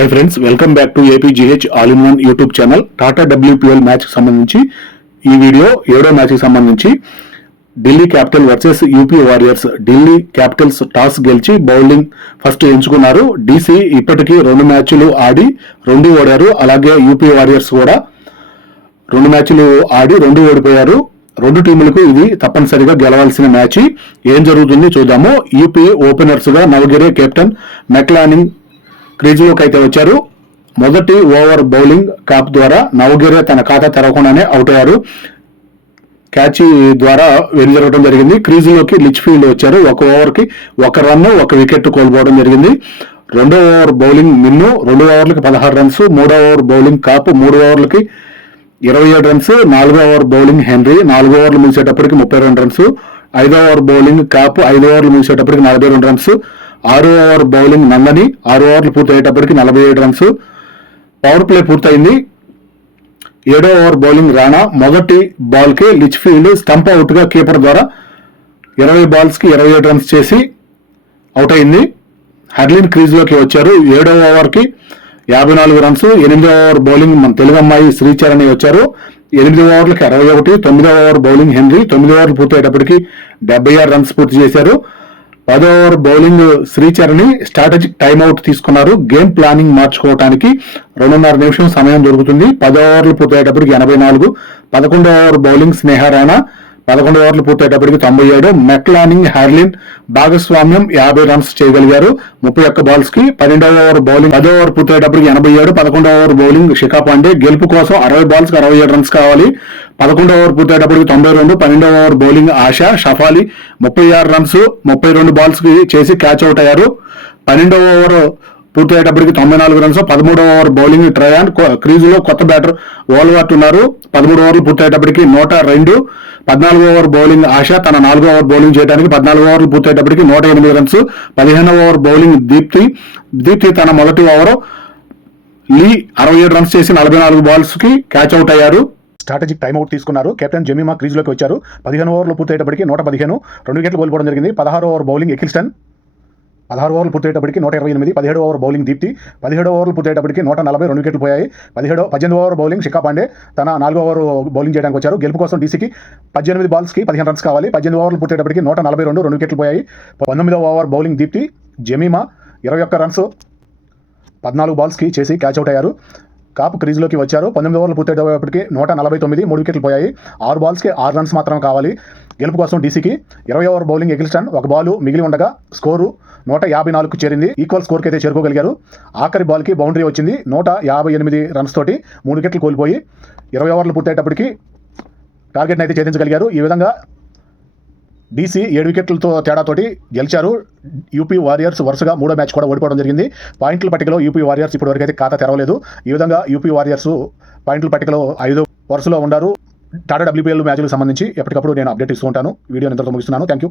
Hi friends, welcome back to APGH all in one YouTube channel. Tata WPL మ్యాచ్కి సంబంధించి ఈ video 7వ మ్యాచ్కి సంబంధించి Delhi capital versus UP warriors. Delhi capitals toss గెలిచి బౌలింగ్ ఫస్ట్ ఎంచుకున్నారు. డీసీ ఇప్పటికీ 2 మ్యాచ్లు ఆడి 2 ఓడారు. అలాగే యూపీ వారియర్స్ కూడా 2 మ్యాచ్లు ఆడి 2 ఓడిపోయారు. 2 టీములకు ఇది తప్పనిసరిగా గెలవాల్సిన మ్యాచ్. ఏం జరుగుతుంది చూద్దాము. యూపీ ఓపెనర్స్ గా నవగిరే, కెప్టెన్ మెక్లానింగ్ క్రీజులోకి అయితే వచ్చారు. మొదటి ఓవర్ బౌలింగ్ క్యాప్ ద్వారా నవగిరే తన ఖాతా తెరవకుండానే అవుట్ అయ్యారు. క్యాచ్ ద్వారా వెనుజరగడం జరిగింది. క్రీజులోకి లిచ్ఫీల్డ్ వచ్చారు. 1 ఓవర్కి 1 రన్ 1 వికెట్ కోల్పోవడం జరిగింది. 2వ ఓవర్ బౌలింగ్ మిన్ను 2 ఓవర్లకి 16 రన్స్. 3వ ఓవర్ బౌలింగ్ కాప్ 3 ఓవర్లకి 27 రన్స్. 4వ ఓవర్ బౌలింగ్ హెన్రీ 4 ఓవర్లు ముగిసేటప్పటికి 32 రన్స్. 5వ ఓవర్ బౌలింగ్ కాప్ 5 ఓవర్లు ముగిసేటప్పటికి 42 రన్స్. 6వ ఓవర్ బౌలింగ్ నందని 6 ఓవర్లు పూర్తయ్యేటప్పటికి 47 రన్స్. పవర్ ప్లే పూర్తయింది. 7వ ఓవర్ బౌలింగ్ రాణా మొదటి బాల్కి లిచ్ఫీల్డ్ స్టంప్ అవుట్ గా కీపర్ ద్వారా 20 బాల్స్కి 27 రన్స్ చేసి అవుట్ అయింది. హర్లిన్ క్రీజ్లోకి వచ్చారు. 7వ ఓవర్కి 54 రన్స్. 8వ ఓవర్ బౌలింగ్ మన తెలుగు అమ్మాయి శ్రీచరణి వచ్చారు. 8 ఓవర్లకి 61. 9వ ఓవర్ బౌలింగ్ హెన్రీ 9 ఓవర్లు పూర్తయ్యేటప్పటికి 76 రన్స్ పూర్తి చేశారు. 10వ over bowling Sricharani strategic timeout తీసుకున్నారు. గేమ్ ప్లానింగ్ మార్చుకోవడానికి 2.5 నిమిషం సమయం దొరుకుతుంది. 10 ఓవర్లు పూర్తయ్యేటప్పటికి 84. 11వ ఓవర్ బౌలింగ్ స్నేహ రాణా 11 ఓవర్లు పూర్తయ్యేటప్పటికి 97. మెక్లానింగ్ హర్లిన్ భాగస్వామ్యం 50 రన్స్ చేయగలిగారు 31 బాల్స్ కి. 12వ ఓవర్ బౌలింగ్ 10వ ఓవర్ పూర్తయ్యేటప్పటికి 87. 11వ ఓవర్ బౌలింగ్ శిఖా పాండే గెలుపు కోసం 60 బాల్స్ కి 67 రన్స్ కావాలి. 11వ ఓవర్ పూర్తయ్యేటప్పటికి 92. 12వ over bowling Asha Shafali 36 runs 32 balls కి చేసి క్యాచ్ అవుట్ అయ్యారు. 12వ ఓవర్ పూర్తయ్యేటప్పటికి 94 రన్స్. 13వ ఓవర్ బౌలింగ్ ట్రయాన్ క్రీజులో కొత్త బ్యాటర్ ఓల్వార్ట్ ఉన్నారు. 13 ఓవర్లు పూర్తయ్యేటప్పటికి 102. 14వ ఓవర్ బౌలింగ్ ఆశా తన 4వ ఓవర్ బౌలింగ్ చేయడానికి 14 ఓవర్లు పూర్తయ్యేటప్పటికి 108 రన్స్. 15వ ఓవర్ బౌలింగ్ దీప్తి తన మొదటి ఓవర్ లీ 67 రన్స్ చేసి 44 బాల్స్ కి క్యాచ్ అవుట్ అయ్యారు. స్ట్రాటజిక్ టైమ్అవుట్ తీసుకున్నారు. కెప్టెన్ జెమిమా క్రీజులోకి వచ్చారు. 15 ఓవర్లు పూర్తయ్యేటప్పటికి 115 2 వికెట్లు కోల్పోవడం జరిగింది. 16 ఓవర్ బౌలింగ్ ఎకిల్స్టన్ 16 ఓవర్లు పూర్తయ్యేటప్పటికి 128. 17 ఓవర్ బౌలింగ్ దీప్తి 17 ఓవర్లు పూర్తయ్యేటప్పటికి 140 2 వికెట్లు పోయాయి. 18 ఓవర్ బౌలింగ్ శిఖా పాండే తన 4వ ఓవర్ బౌలింగ్ చేయడానికి వచ్చారు. గెలుపు కోసం డీసీకి 18 బాల్స్కి 15 రన్స్ కావాలి. 18 ఓవర్లు పూర్తయ్యేటప్పటికి 142 2 వికెట్లు పోయాయి. 19వ over bowling Deepti Jemimah 21 runs 14 బాల్స్కి చేసి క్యాచ్ అవుట్ అయ్యారు. కాప్ క్రీజులోకి వచ్చారు. 19 ఓవర్లు పూర్తయ్యేటప్పటికి 149 3 వికెట్లు పోయాయి. 6 బాల్స్కి 6 రన్స్ మాత్రమే కావాలి. గెలుపు కోసం డీసీకి 20 ఓవర్ బౌలింగ్ ఎగిల్స్టన్ 1 బాల్ మిగిలి ఉండగా స్కోరు 154కు చేరింది. ఈక్వల్ స్కోర్కి అయితే చేరుకోగలిగారు. ఆఖరి బాల్కి బౌండరీ వచ్చింది. 158 రన్స్ తోటి 3 వికెట్లు కోల్పోయి 20 ఓవర్లు పూర్తయ్యేటప్పటికి టార్గెట్ని అయితే ఛేదించగలిగారు. ఈ విధంగా డీసీ 7 వికెట్లతో తేడాతోటి గెలిచారు. యూపీ వారియర్స్ వరుసగా 3వ మ్యాచ్ కూడా ఓడిపోవడం జరిగింది. పాయింట్ల పట్టికలో యూపీ వారియర్స్ ఇప్పటివరకు అయితే ఖాతా తెరవలేదు. ఈ విధంగా యూపీ వారియర్స్ పాయింట్ల పట్టికలో 5వ వరుసలో ఉన్నారు. టాటా డబ్ల్యూపీఎల్ మ్యాచ్లకు సంబంధించి ఎప్పటికప్పుడు నేను అప్డేట్ ఇస్తూ ఉంటాను. వీడియోని ఇంతతో ముగిస్తున్నాను. Thank you.